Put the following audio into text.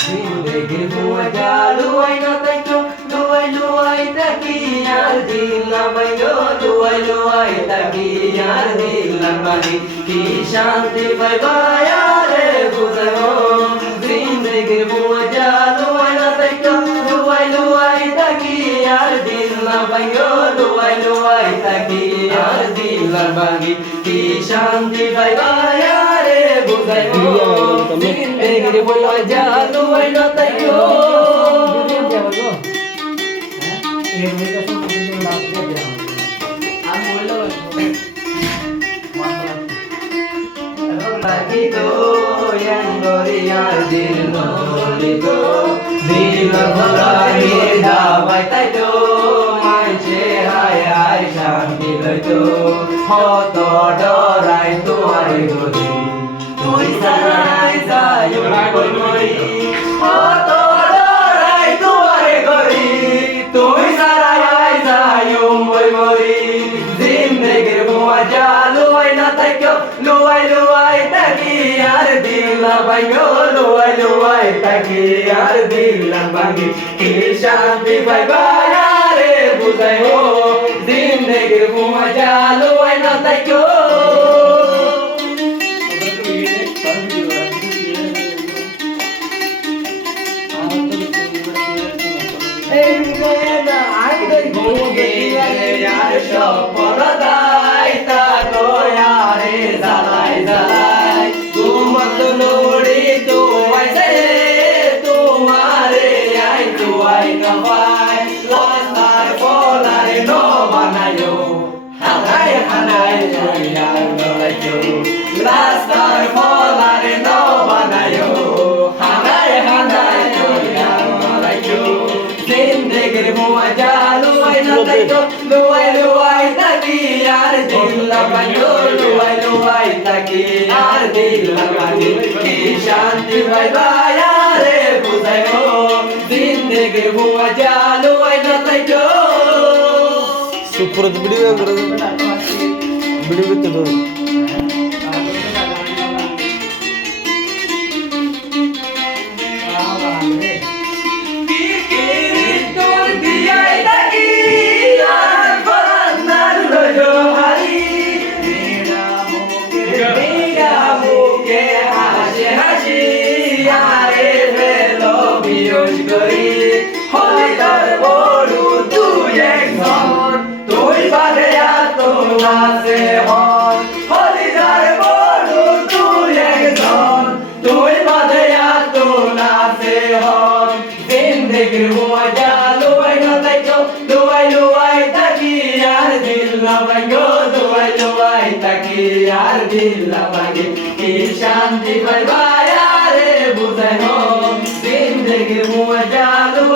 জিন্দেগির মজা লুয়াই না তাইতো লুয়াই লুয়াই তাকি আর দিলাম গো লুয়াই লুয়াই তাকি আর দিলাম বাড়ি কি শান্তি পাইবা রে বুঝাও জিন্দেগির মজা লুয়াই না তাইতো লুয়াই লুয়াই তাকি আর দিলাম গো লুয়াই লুয়াই তাকি আর দিলাম বাড়ি কি শান্তি পাইবা রে বুঝাও জিন্দেগির মজা লুয়াই না তাইতো Gitu yang gloriar dilolito dila bhalai damai taito mai che hai hai shanti loito hoto dorai tuare gori tui sarai sayo gori hoto dorai tuare gori tui sarai sayo gori zindagir mwaja luai na taiko luai luai taki ar dila bango luai luai taki ar dila bangi ki shanti bai bayare budai ho zindagir mwaja luai na taiko Last time fall I know banayo hanai hanai yo zindagir mwaja luai na taito luai luai taki ar dilla banyo luai luai taki ar dilla banyo ki shanti bai bayare budai ho zindagir mwaja luai na taito super video video यार दिल लगे कि शांति पाइबा यारे बुझाई हो जिंदगी मुआ जालू